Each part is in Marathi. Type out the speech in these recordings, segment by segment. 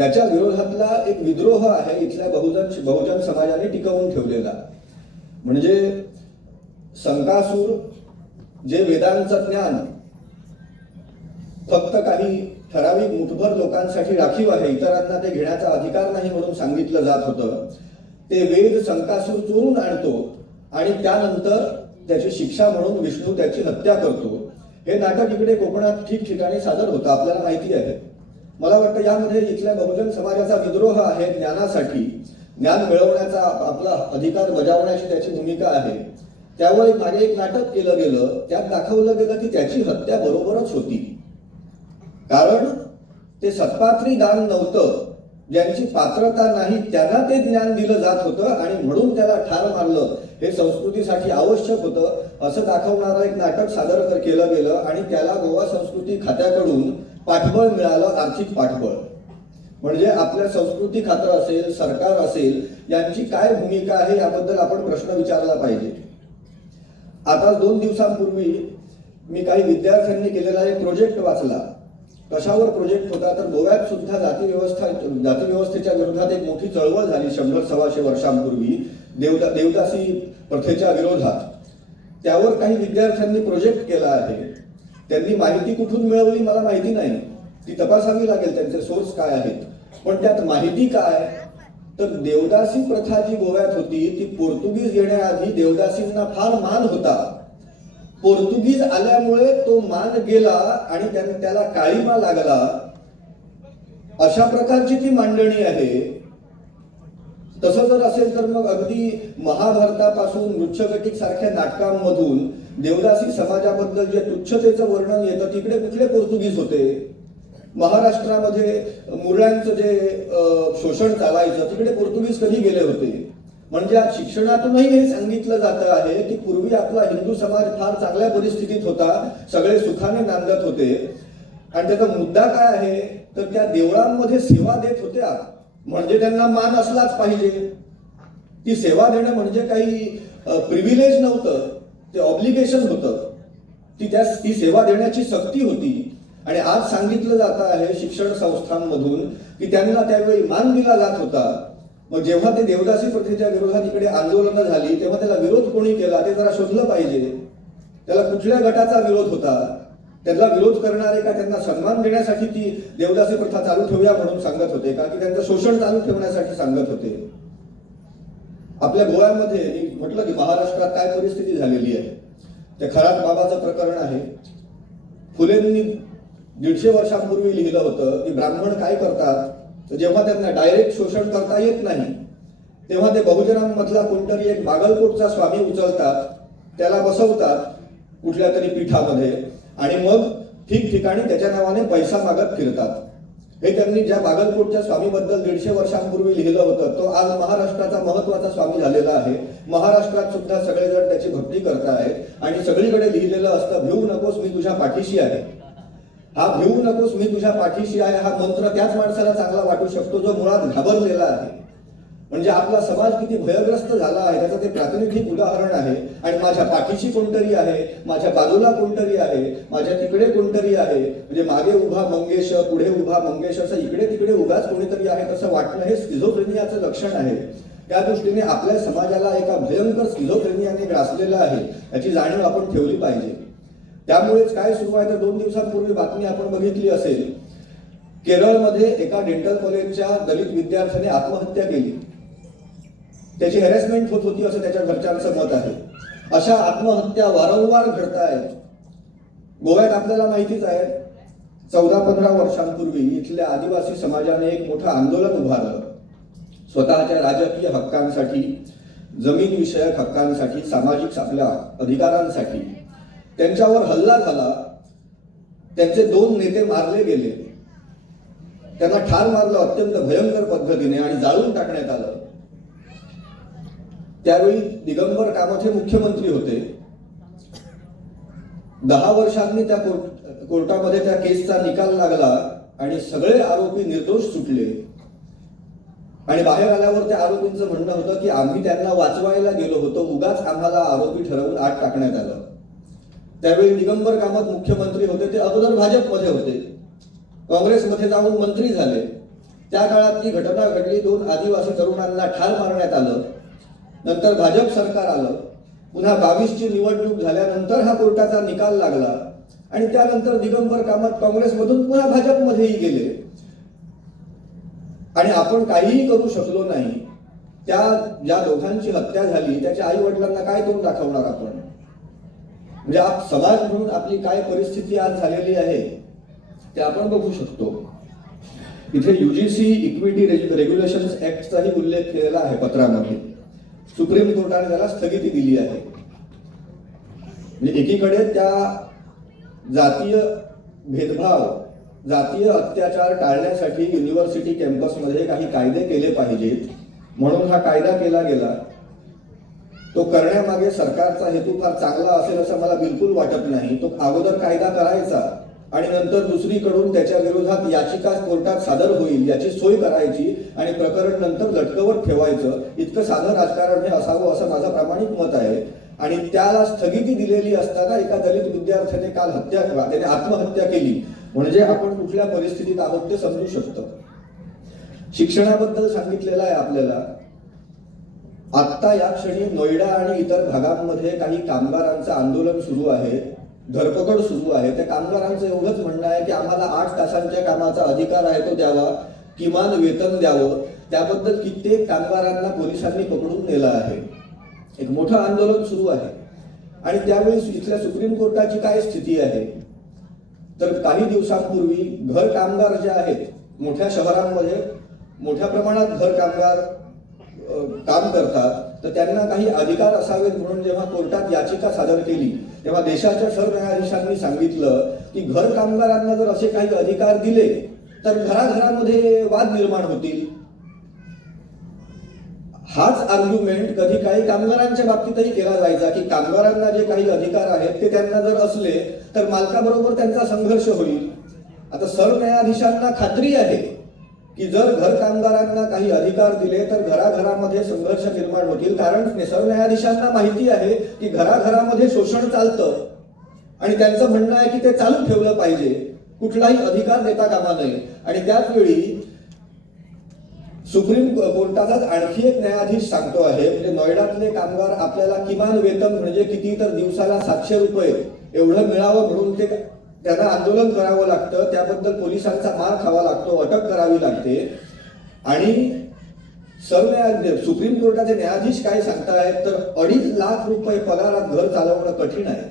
त्याच्या विरोधातला एक विद्रोह आहे इथल्या बहुजन समाजाने टिकवून ठेवलेला. म्हणजे संकासूर जे वेदांचं ज्ञान फक्त काही ठराविक मुठभर लोकांसाठी राखीव आहे, इतरांना ते घेण्याचा अधिकार नाही म्हणून सांगितलं जात होतं, ते वेद संकासूर चोरून आणतो आणि त्यानंतर त्याची शिक्षा म्हणून विष्णू त्याची हत्या करतो. हे नाटक इकडे कोकणात ठिकठिकाणी सादर होतं, आपल्याला माहिती आहे. मला वाटतं यामध्ये इथल्या बहुजन समाजाचा विद्रोह आहे ज्ञानासाठी, ज्ञान मिळवण्याचा आपला अधिकार बजावण्याची त्याची भूमिका आहे. त्यावर मागे एक नाटक केलं गेलं, त्यात दाखवलं गेलं की त्याची हत्या बरोबरच होती, कारण ते सत्पात्री दान नव्हतं, ज्यांची पात्रता नाही त्यांना ते ज्ञान दिलं जात होतं आणि म्हणून त्याला ठार मारलं, हे संस्कृतीसाठी आवश्यक होतं असं दाखवणारं एक नाटक सादर केलं गेलं आणि त्याला गोवा संस्कृती खात्याकडून पाठबळ मिळालं, आर्थिक पाठबळ. म्हणजे आपल्या संस्कृती खातं असेल, सरकार असेल, यांची काय भूमिका आहे याबद्दल आपण प्रश्न विचारला पाहिजे. आता 2 दिवसांपूर्वी मी काही विद्यार्थ्यांनी केलेला एक प्रोजेक्ट वाचला. कशावर प्रोजेक्ट होता तर गोव्यात सुद्धा जातीव्यवस्थेच्या विरोधात एक मोठी चळवळ झाली 100-125 वर्षांपूर्वी देवदासी प्रथेच्या विरोधात. त्यावर काही विद्यार्थ्यांनी प्रोजेक्ट केला आहे. त्यांनी माहिती कुठून मिळवली मला माहिती नाही, ती तपासावी लागेल, त्यांचे सोर्स काय आहेत. पण त्यात माहिती काय तर देवदासी प्रथा जी गोव्यात होती ती पोर्तुगीज येण्याआधी देवदासींना फार मान होता. पोर्तुगीज आल्यामुळे तो मान गेला आणि त्याला काळीमा लागला, अशा प्रकारची ती मांडणी आहे. तसं जर असेल तर मग अगदी महाभारतापासून मृच्छकटिक सारख्या नाटकांमधून देवदासी समाजाबद्दल जे तुच्छतेचं वर्णन येतं तिकडे कुठले पोर्तुगीज होते? महाराष्ट्रामध्ये मुरळ्यांचं जे शोषण चालायचं तिकडे पोर्तुगीज कधी गेले होते? म्हणजे आज शिक्षणातूनही हे सांगितलं जातं आहे की पूर्वी आपला हिंदू समाज फार चांगल्या परिस्थितीत होता, सगळे सुखाने नांदत होते. आणि त्याचा मुद्दा काय आहे तर त्या देवळांमध्ये सेवा देत होत्या, म्हणजे त्यांना मान असलाच पाहिजे. ती सेवा देणं म्हणजे काही प्रिव्हिलेज नव्हतं, ते ऑब्लिगेशन होतं. ती सेवा देण्याची सक्ती होती. आणि आज सांगितलं जात आहे शिक्षण संस्थांमधून की त्यांना त्यावेळी मान दिला जात होता. मग जेव्हा ते देवदासी प्रथेच्या विरोधात इकडे आंदोलनं झाली तेव्हा त्याला विरोध कोणी केला ते जरा शोधलं पाहिजे. त्याला कुठल्या गटाचा विरोध होता? त्याला विरोध करणारे का त्यांना सन्मान देण्यासाठी ती देवदासी प्रथा चालू ठेवूया म्हणून सांगत होते का, की त्यांचं शोषण चालू ठेवण्यासाठी सांगत होते? आपल्या गोव्यामध्ये मी म्हटलं की महाराष्ट्रात काय परिस्थिती झालेली आहे. ते खरात बाबाचं प्रकरण आहे. फुलेंनी 150 वर्षांपूर्वी लिहिलं होतं की ब्राह्मण काय करतात तर जेव्हा त्यांना डायरेक्ट शोषण करता येत नाही तेव्हा ते बहुजनांमधला कोणतरी एक बागलकोटचा स्वामी उचलतात, त्याला बसवतात कुठल्या तरी पीठामध्ये आणि मग ठिकठिकाणी त्याच्या नावाने पैसा मागत फिरतात. हे त्यांनी ज्या बागलकोटच्या स्वामीबद्दल 150 वर्षांपूर्वी लिहिलं होतं तो आज महाराष्ट्राचा महत्वाचा स्वामी झालेला आहे. महाराष्ट्रात सुद्धा सगळेजण त्याची भक्ती करतायत आणि सगळीकडे लिहिलेलं असतं भिवू नकोस मी तुझ्या पाठीशी आहे. हा भिवू नकोस मी तुझ्या पाठीशी आहे हा मंत्र त्याच माणसाला चांगला वाटू शकतो जो मुळात घाबरलेला आहे. म्हणजे आपला समाज किती भयग्रस्त झाला आहे त्याचं ते प्रातिनिधिक उदाहरण आहे. आणि माझ्या पाठीशी कोणतरी आहे, माझ्या बाजूला कोणतरी आहे, माझ्या तिकडे कोणतरी आहे, म्हणजे मागे उभा मंगेश पुढे उभा मंगेश असं इकडे तिकडे उगाच कोणीतरी आहे तसं वाटणं हे स्किझोफ्रेनियाचं लक्षण आहे. त्या दृष्टीने आपल्या समाजाला एका भयंकर स्किझोफ्रेनियाने ग्रासलेलं आहे, याची जाणीव आपण ठेवली पाहिजे. त्यामुळेच काय सुरू आहे तर 2 दिवसांपूर्वी बातमी आपण बघितली असेल, केरळमध्ये एका डेंटल कॉलेजच्या दलित विद्यार्थ्याने आत्महत्या केली. त्याची हॅरेसमेंट होत होती असं त्याच्या घरच्यांचं मत आहे. अशा आत्महत्या वारंवार घडतायत. गोव्यात आपल्याला माहितीच आहे 14-15 वर्षांपूर्वी इथल्या आदिवासी समाजाने एक मोठं आंदोलन उभारलं स्वतःच्या राजकीय हक्कांसाठी, जमीन विषयक हक्कांसाठी, सामाजिक आपल्या अधिकारांसाठी. त्यांच्यावर हल्ला झाला, त्यांचे 2 नेते मारले गेले, त्यांना ठार मारलं अत्यंत भयंकर पद्धतीने आणि जाळून टाकण्यात आलं. त्यावेळी दिगंबर कामथे मुख्यमंत्री होते. 10 वर्षांनी त्या कोर्टामध्ये त्या केसचा निकाल लागला आणि सगळे आरोपी निर्दोष सुटले. आणि बाहेर आल्यावर त्या आरोपींचं म्हणणं होतं की आम्ही त्यांना वाचवायला गेलो होतो, उगाच आम्हाला आरोपी ठरवून आत टाकण्यात आलं. त्यावेळी दिगंबर कामत मुख्यमंत्री होते. ते अगोदर भाजपमध्ये होते, काँग्रेसमध्ये जाऊन मंत्री झाले. त्या काळात ती घटना घडली, 2 आदिवासी तरुणांना ठार मारण्यात आलं. नंतर भाजप सरकार आलं, पुन्हा 22ची निवडणूक झाल्यानंतर हा कोर्टाचा निकाल लागला आणि त्यानंतर दिगंबर कामत काँग्रेसमधून पुन्हा भाजपमध्येही गेले आणि आपण काहीही करू शकलो नाही. त्या ज्या दोघांची हत्या झाली त्याच्या आई वडिलांना काय तोंड दाखवणार आपण? म्हणजे समाज म्हणून आपली काय परिस्थिती आज झालेली आहे ते आपण बघू शकतो. इथे UGC इक्विटी रेग्युलेशन्स ऍक्टचाही उल्लेख केलेला आहे पत्रामध्ये. सुप्रीम कोर्टाने त्याला स्थगिती दिली आहे. म्हणजे एकीकडे त्या जातीय भेदभाव, जातीय अत्याचार टाळण्यासाठी युनिव्हर्सिटी कॅम्पसमध्ये काही कायदे केले पाहिजेत म्हणून हा कायदा केला गेला. तो करण्यामागे सरकारचा हेतू फार चांगला असेल असं मला बिलकुल वाटत नाही. तो अगोदर कायदा करायचा आणि नंतर दुसरीकडून त्याच्या विरोधात याचिका कोर्टात सादर होईल याची सोय करायची आणि प्रकरण नंतर लटकवत ठेवायचं. इतकं साधं राजकारण हे असावं असं माझं प्रामाणिक मत आहे. आणि त्याला स्थगिती दिलेली असताना एका दलित विद्यार्थ्याने काल त्याने आत्महत्या केली म्हणजे आपण कुठल्या परिस्थितीत आहोत ते समजू शकतं. शिक्षणाबद्दल सांगितलेलं आहे आपल्याला. आत्ता या क्षणी नोएडा आणि इतर भागांमध्ये काही कामगारांचं आंदोलन सुरू आहे, धरपकड सुरू आहे. त्या कामगारांचं एवढंच म्हणणं आहे की आम्हाला 8 तासांच्या कामाचा अधिकार आहे तो द्यावा, किमान वेतन द्यावं. त्याबद्दल कित्येक कामगारांना पोलिसांनी पकडून नेलं आहे. एक मोठं आंदोलन सुरू आहे. आणि त्यावेळी इथल्या सुप्रीम कोर्टाची काय स्थिती आहे तर काही दिवसांपूर्वी घर कामगार जे आहेत, मोठ्या शहरांमध्ये मोठ्या प्रमाणात घर कामगार काम करतात, तर त्यांना काही अधिकार असावेत म्हणून जेव्हा कोर्टात याचिका सादर केली तेव्हा देशाच्या सरन्यायाधीशांनी सांगितलं की घर कामगारांना जर असे काही अधिकार दिले तर घराघरामध्ये वाद निर्माण होतील. हाच आर्ग्युमेंट कधी काही कामगारांच्या बाबतीतही केला जायचा की कामगारांना जे काही अधिकार आहेत ते त्यांना जर असले तर मालकाबरोबर त्यांचा संघर्ष होईल. आता सरन्यायाधीशांना खात्री आहे की जर घर कामगारांना काही अधिकार दिले तर घराघरामध्ये संघर्ष निर्माण होतील. कारण सरन्यायाधीशांना माहिती आहे की घराघरामध्ये शोषण चालतं आणि त्यांचं म्हणणं आहे की ते चालू ठेवलं पाहिजे, कुठलाही अधिकार देता कामा नये. आणि त्याच वेळी सुप्रीम कोर्टाचाच आणखी एक न्यायाधीश सांगतो आहे म्हणजे नोएडातले कामगार आपल्याला किमान वेतन म्हणजे किती तर दिवसाला 700 रुपये एवढं मिळावं म्हणून ते त्यांना आंदोलन करावं लागतं. त्याबद्दल पोलिसांचा मार खावा लागतो, अटक करावी लागते. आणि सुप्रीम कोर्टाचे न्यायाधीश काय सांगतायत तर 2.5 लाख रुपये पगारात घर चालवणं कठीण आहे.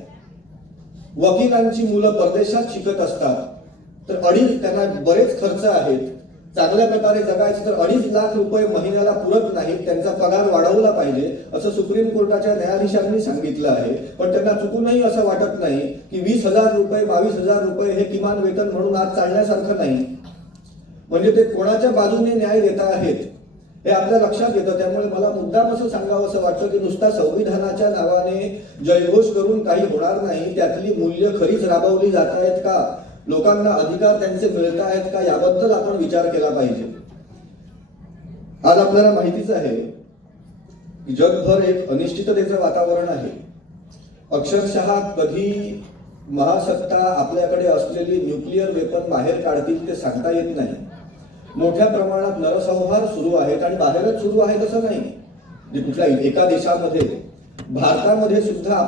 वकिलांची मुलं परदेशात शिकत असतात तर त्यांना बरेच खर्च आहेत. चांगल्या प्रकारे जगायचं तर 2.5 लाख रुपये महिन्याला पुरत नाहीत. त्यांचा पगार वाढवला पाहिजे असं सुप्रीम कोर्टाच्या न्यायाधीशांनी सांगितलं आहे. पण त्यांना चुकूनही असं वाटत नाही की 20,000 रुपये 22,000 रुपये हे किमान वेतन म्हणून आज चालण्यासारखं नाही. म्हणजे ते कोणाच्या बाजूने न्याय देत आहेत हे आपल्या लक्षात येतं. त्यामुळे मला मुद्दाम असं सांगावं असं वाटतं की नुसता संविधानाच्या नावाने जयघोष करून काही होणार नाही. त्यातली मूल्य खरीच राबवली जात आहेत का, लोकांना अधिकार त्यांचे मिळत आहेत का याबद्दल आपण विचार केला पाहिजे. आज आपल्याला माहितीच आहे की जगभर एक अनिश्चिततेचं वातावरण आहे. अक्षरशः कधी महासत्ता आपल्याकडे असलेली न्यूक्लिअर वेपन बाहेर काढतील ते सांगता येत नाही. मोठ्या प्रमाणात नरसंहार सुरू आहेत आणि बाहेरच सुरू आहेत असं नाही. कुठल्या एका देशामध्ये, भारतामध्ये सुद्धा